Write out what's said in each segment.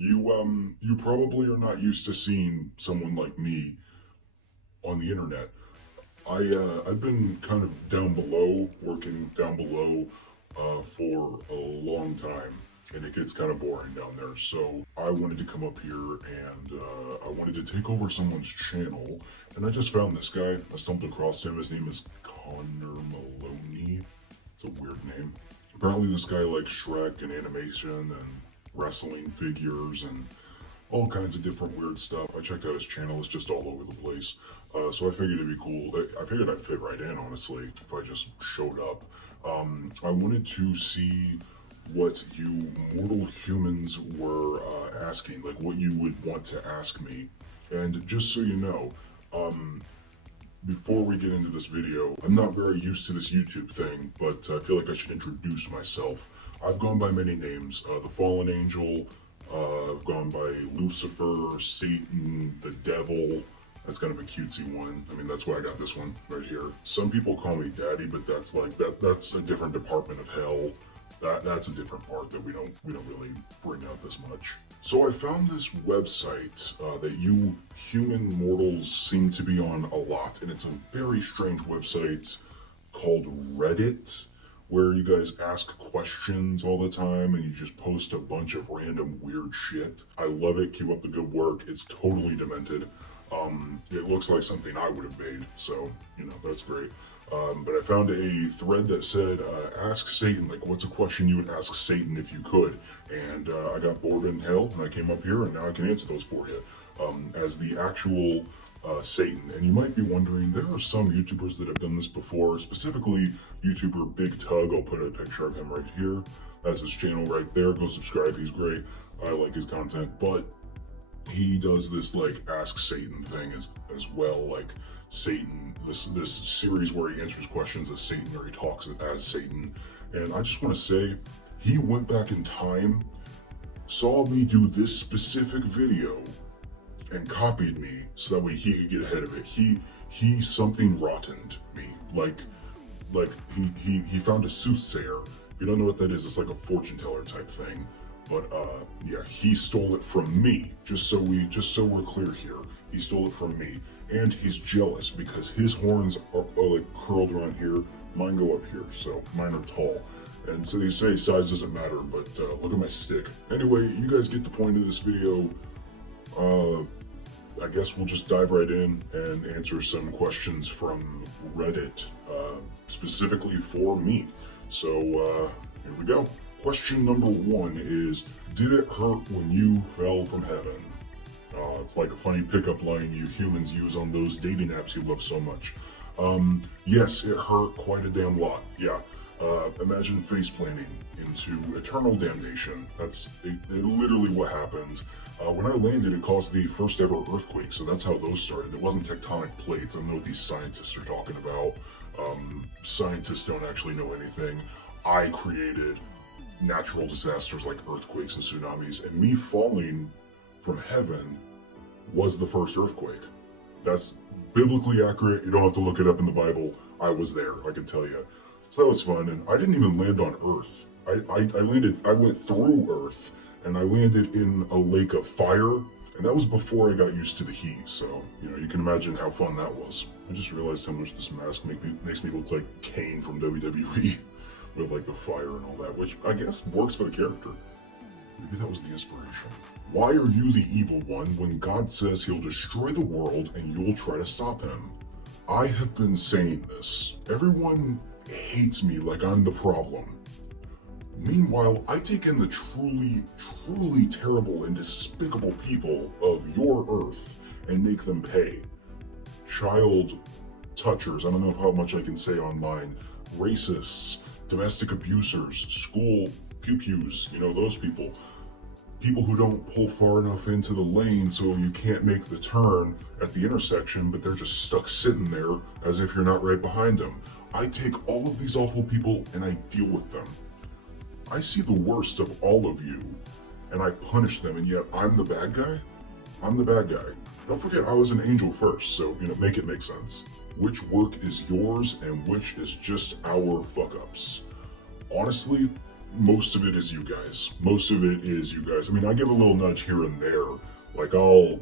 You probably are not used to seeing someone like me on the internet. I've been kind of down below, working down below, for a long time, and it gets kind of boring down there. So I wanted to come up here and I wanted to take over someone's channel, and I just found this guy. I stumbled across him. His name is Connor Maloney. It's a weird name. Apparently, this guy likes Shrek and animation and wrestling figures and all kinds of different weird stuff. I checked out his channel; it's just all over the place. So I figured it'd be cool. I figured I'd fit right in, honestly, if I just showed up. I wanted to see what you mortal humans were asking, like what you would want to ask me. And just so you know, before we get into this video, I'm not very used to this YouTube thing, but I feel like I should introduce myself. I've gone by many names, the Fallen Angel, I've gone by Lucifer, Satan, the Devil. That's kind of a cutesy one. I mean, that's why I got this one right here. Some people call me Daddy, but that's like that's a different department of hell. That's a different part that we don't really bring out this much. So I found this website that you human mortals seem to be on a lot, and it's a very strange website called Reddit, where you guys ask questions all the time and you just post a bunch of random weird shit. I love it. Keep up the good work. It's totally demented. It looks like something I would have made, so, you know, that's great. But I found a thread that said, ask Satan, like, what's a question you would ask Satan if you could? And I got bored in hell, and I came up here, and now I can answer those for you. As the actual Satan. And you might be wondering, there are some YouTubers that have done this before, specifically YouTuber Big Tug. I'll put a picture of him right here. That's his channel right there. Go subscribe, he's great. I like his content, but he does this like Ask Satan thing as well, like Satan, this series where he answers questions as Satan or he talks as Satan. And I just want to say, he went back in time, saw me do this specific video, and copied me so that way he could get ahead of it. He something rottened me. Like he found a soothsayer. If you don't know what that is, it's like a fortune teller type thing. But yeah, he stole it from me. Just so we're clear here, he stole it from me, and he's jealous because his horns are like curled around here. Mine go up here, so mine are tall. And so they say size doesn't matter, but look at my stick. Anyway, you guys get the point of this video. I guess we'll just dive right in and answer some questions from Reddit, specifically for me. So here we go. Question number 1 is, did it hurt when you fell from heaven? It's like a funny pickup line you humans use on those dating apps you love so much. Yes, it hurt quite a damn lot. Yeah. Imagine face planting into eternal damnation. That's literally what happened. When I landed, it caused the first ever earthquake, so that's how those started. It wasn't tectonic plates. I don't know what these scientists are talking about. Scientists don't actually know anything. I created natural disasters like earthquakes and tsunamis, and me falling from heaven was the first earthquake. That's biblically accurate. You don't have to look it up in the Bible. I was there, I can tell you. So that was fun, and I didn't even land on Earth. I went through Earth, and I landed in a lake of fire, and that was before I got used to the heat, so, you know, you can imagine how fun that was. I just realized how much this mask makes me look like Kane from WWE, with like the fire and all that, which I guess works for the character. Maybe that was the inspiration. Why are you the evil one when God says he'll destroy the world and you'll try to stop him? I have been saying this. Everyone hates me like I'm the problem. Meanwhile, I take in the truly, truly terrible and despicable people of your Earth and make them pay. Child touchers, I don't know how much I can say online, racists, domestic abusers, school pew-pews, you know, those people. People who don't pull far enough into the lane so you can't make the turn at the intersection, but they're just stuck sitting there as if you're not right behind them. I take all of these awful people and I deal with them. I see the worst of all of you and I punish them, and yet I'm the bad guy? I'm the bad guy. Don't forget I was an angel first, so, you know, make it make sense. Which work is yours and which is just our fuck-ups? Honestly, most of it is you guys. Most of it is you guys. I mean, I give a little nudge here and there. Like I'll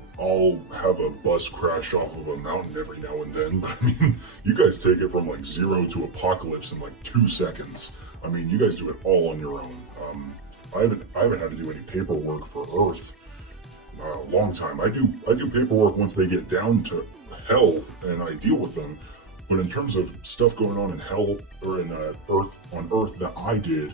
have a bus crash off of a mountain every now and then, but I mean, you guys take it from like 0 to apocalypse in like 2 seconds. I mean, you guys do it all on your own. I haven't had to do any paperwork for Earth a long time. I do paperwork once they get down to hell and I deal with them. But in terms of stuff going on in hell or in Earth that I did,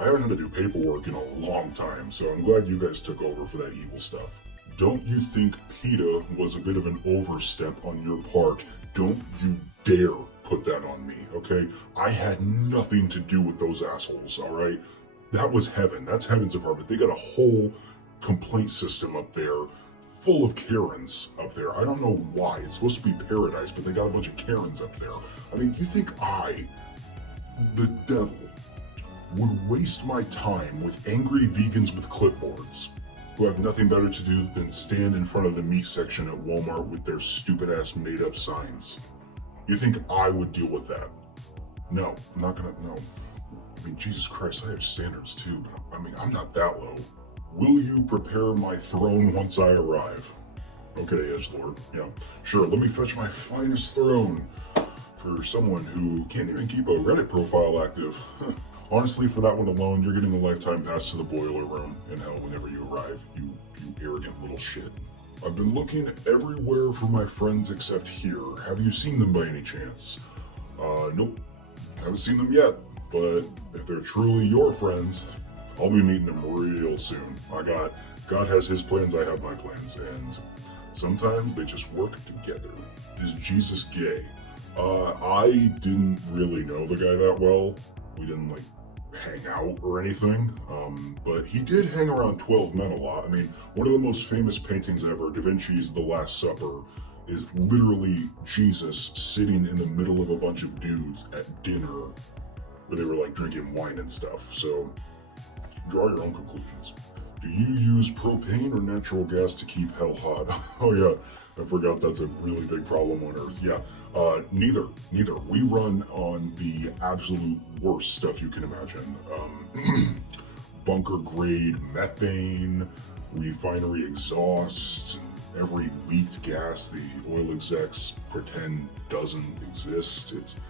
I haven't had to do paperwork in a long time. So I'm glad you guys took over for that evil stuff. Don't you think PETA was a bit of an overstep on your part? Don't you dare put that on me, okay? I had nothing to do with those assholes, all right? That was heaven. That's heaven's department. They got a whole complaint system up there full of Karens up there. I don't know why. It's supposed to be paradise, but they got a bunch of Karens up there. I mean, you think I, the devil, would waste my time with angry vegans with clipboards who have nothing better to do than stand in front of the meat section at Walmart with their stupid-ass made-up signs? You think I would deal with that? No, I'm not gonna, no. I mean, Jesus Christ, I have standards too, but I mean, I'm not that low. Will you prepare my throne once I arrive? Okay, edgelord. Yeah, sure, let me fetch my finest throne for someone who can't even keep a Reddit profile active. Honestly, for that one alone, you're getting a lifetime pass to the boiler room in hell whenever you arrive, you arrogant little shit. I've been looking everywhere for my friends except here. Have you seen them by any chance? Nope. Haven't seen them yet, but if they're truly your friends, I'll be meeting them real soon. God has his plans, I have my plans, and sometimes they just work together. Is Jesus gay? I didn't really know the guy that well. We didn't like hang out or anything, but he did hang around 12 men a lot. I mean, one of the most famous paintings ever, Da Vinci's The Last Supper, is literally Jesus sitting in the middle of a bunch of dudes at dinner where they were like drinking wine and stuff. So draw your own conclusions. Do you use propane or natural gas to keep hell hot? Oh yeah, I forgot that's a really big problem on Earth. Yeah, neither. We run on the absolute worst stuff you can imagine. Bunker grade methane, refinery exhaust, every leaked gas the oil execs pretend doesn't exist. It's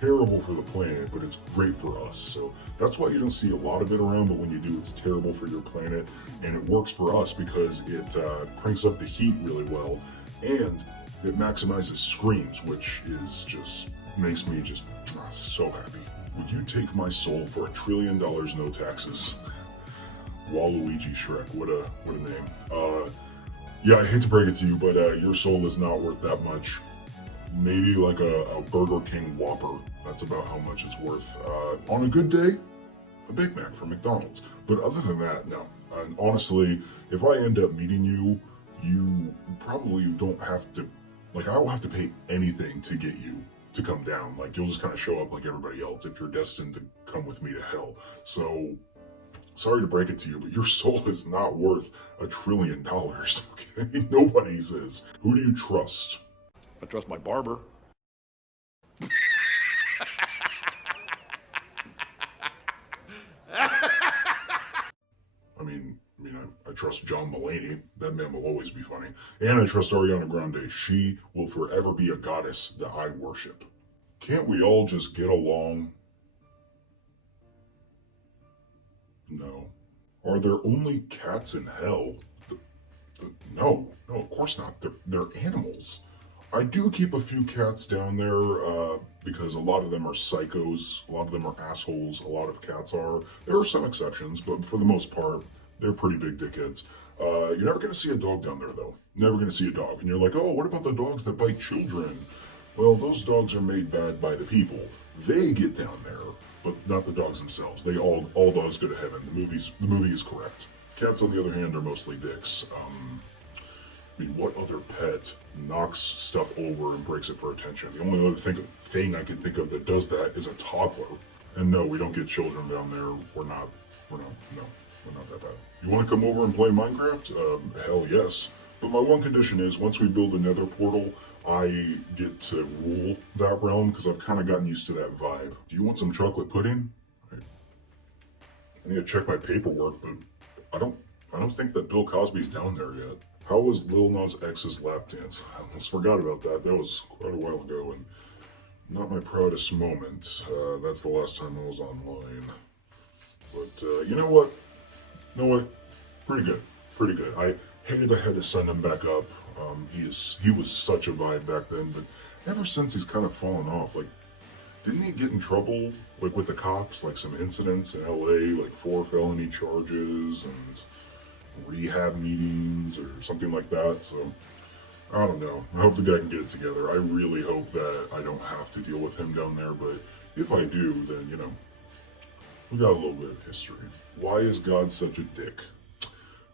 terrible for the planet, but it's great for us. So that's why you don't see a lot of it around, but when you do, it's terrible for your planet. And it works for us because it cranks up the heat really well, and it maximizes screams, which is just, makes me just so happy. Would you take my soul for $1 trillion, no taxes? Waluigi Shrek, what a name. Yeah, I hate to break it to you, but your soul is not worth that much. Maybe like a Burger King Whopper. That's about how much it's worth. On a good day, a Big Mac from McDonald's. But other than that, no. And honestly, if I end up meeting you, you probably don't have to, like, I don't have to pay anything to get you to come down. Like, you'll just kind of show up like everybody else if you're destined to come with me to hell. So, sorry to break it to you, but your soul is not worth $1 trillion, okay? Nobody's is. Who do you trust? I trust my barber. I trust John Maloney. That man will always be funny. And I trust Ariana Grande. She will forever be a goddess that I worship. Can't we all just get along? No. Are there only cats in hell? No, of course not. They're animals. I do keep a few cats down there because a lot of them are psychos, a lot of them are assholes, a lot of cats are. There are some exceptions, but for the most part, they're pretty big dickheads. You're never going to see a dog down there, though. Never going to see a dog. And you're like, oh, what about the dogs that bite children? Well, those dogs are made bad by the people. They get down there, but not the dogs themselves. They all dogs go to heaven. The movie is correct. Cats, on the other hand, are mostly dicks. I mean, what other pet knocks stuff over and breaks it for attention? The only other thing I can think of that does that is a toddler. And no, we don't get children down there. We're not that bad. You want to come over and play Minecraft? Hell yes. But my one condition is, once we build the nether portal, I get to rule that realm, because I've kind of gotten used to that vibe. Do you want some chocolate pudding? I need to check my paperwork, but I don't think that Bill Cosby's down there yet. How was Lil Nas X's lap dance? I almost forgot about that. That was quite a while ago, and not my proudest moment. That's the last time I was online. But you know what? You know what? Pretty good. Pretty good. I hated I had to send him back up. He was such a vibe back then, but ever since he's kind of fallen off. Like, didn't he get in trouble like with the cops, like some incidents in LA, like 4 felony charges and rehab meetings or something like that? So I don't know. I hope the guy can get it together. I really hope that I don't have to deal with him down there, but if I do, then you know, we got a little bit of history. Why is God such a dick?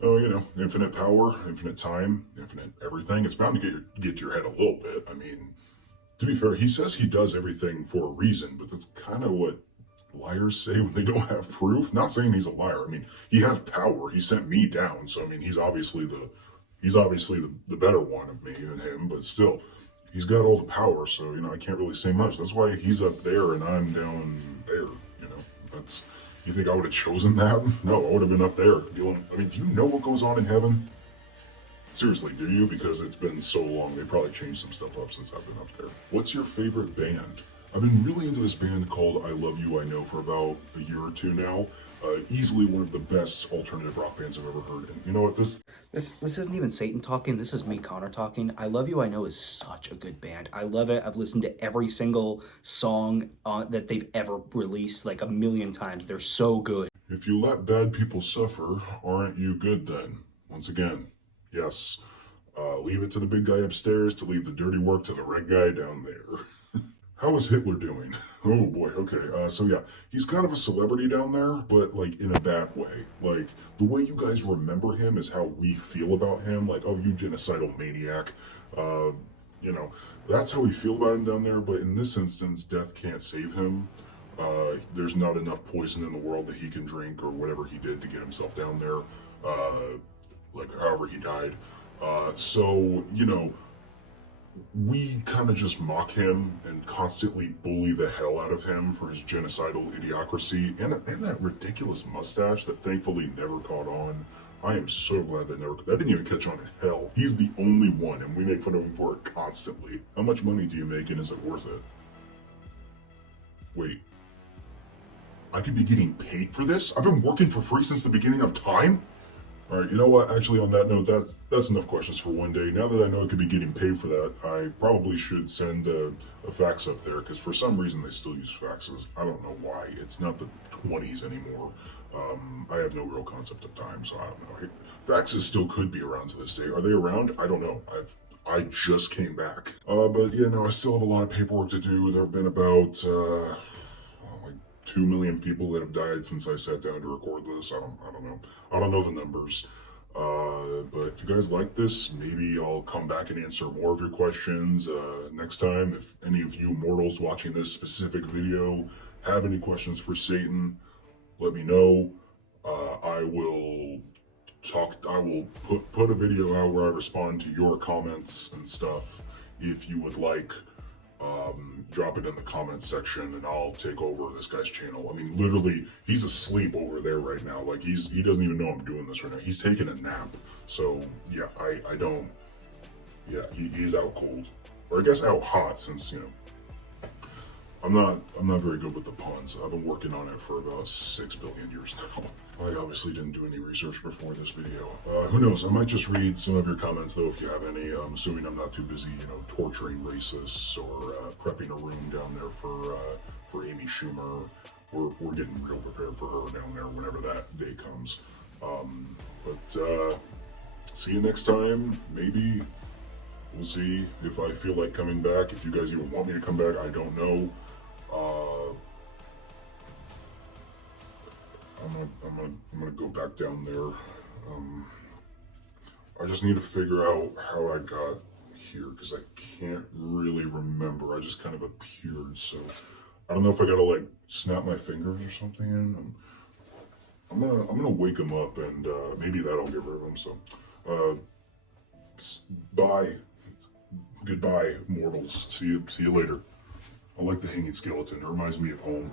Oh, you know, infinite power, infinite time, infinite everything. It's bound to get to your head a little bit. I mean, to be fair, he says he does everything for a reason, but that's kind of what liars say when they don't have proof. Not saying he's a liar. I mean, he has power. He sent me down, so I mean, he's obviously the better one of me than him. But still, he's got all the power, so you know, I can't really say much. That's why he's up there and I'm down there. You know, that's. You think I would have chosen that? No, I would have been up there dealing. I mean, do you know what goes on in heaven? Seriously, do you? Because it's been so long. They probably changed some stuff up since I've been up there. What's your favorite band? I've been really into this band called I Love You, I Know for about a year or two now. Easily one of the best alternative rock bands I've ever heard. And you know what? This isn't even Satan talking. This is me, Connor, talking. I Love You, I Know is such a good band. I love it. I've listened to every single song that they've ever released like a million times. They're so good. If you let bad people suffer, aren't you good then? Once again, yes. Leave it to the big guy upstairs to leave the dirty work to the red guy down there. How is Hitler doing? Oh boy, okay. So yeah, he's kind of a celebrity down there, but like in a bad way. Like the way you guys remember him is how we feel about him. Like, oh, you genocidal maniac. You know, that's how we feel about him down there. But in this instance, death can't save him. There's not enough poison in the world that he can drink or whatever he did to get himself down there. Like however he died. So you know, we kind of just mock him and constantly bully the hell out of him for his genocidal idiocracy and that ridiculous mustache that thankfully never caught on. I am so glad that didn't even catch on in hell. He's the only one, and we make fun of him for it constantly. How much money do you make, and is it worth it? Wait, I could be getting paid for this? I've been working for free since the beginning of time? Alright, you know what, actually on that note, that's enough questions for one day. Now that I know I could be getting paid for that, I probably should send a fax up there, because for some reason they still use faxes. I don't know why. It's not the 20s anymore. I have no real concept of time, so I don't know. Faxes still could be around to this day. Are they around? I don't know. I just came back. But yeah, no, I still have a lot of paperwork to do. There have been about, 2 million people that have died since I sat down to record this. I don't know. I don't know the numbers. But if you guys like this, maybe I'll come back and answer more of your questions next time. If any of you mortals watching this specific video have any questions for Satan, let me know. I will put a video out where I respond to your comments and stuff. If you would like, drop it in the comments section and I'll take over this guy's channel. I mean, literally, he's asleep over there right now. Like, he doesn't even know I'm doing this right now. He's taking a nap. So, yeah, I don't, yeah, he's out cold. Or I guess out hot, since, you know, I'm not very good with the puns. I've been working on it for about 6 billion years now. I obviously didn't do any research before this video. Who knows? I might just read some of your comments though, if you have any. I'm assuming I'm not too busy, you know, torturing racists or prepping a room down there for Amy Schumer. We're getting real prepared for her down there whenever that day comes. But see you next time. Maybe we'll see if I feel like coming back. If you guys even want me to come back, I don't know. I'm gonna go back down there. I just need to figure out how I got here, because I can't really remember. I just kind of appeared, so I don't know if I gotta like snap my fingers or something. I'm gonna wake him up, and maybe that'll get rid of him. So bye, goodbye, mortals. See you later. I like the hanging skeleton. It reminds me of home.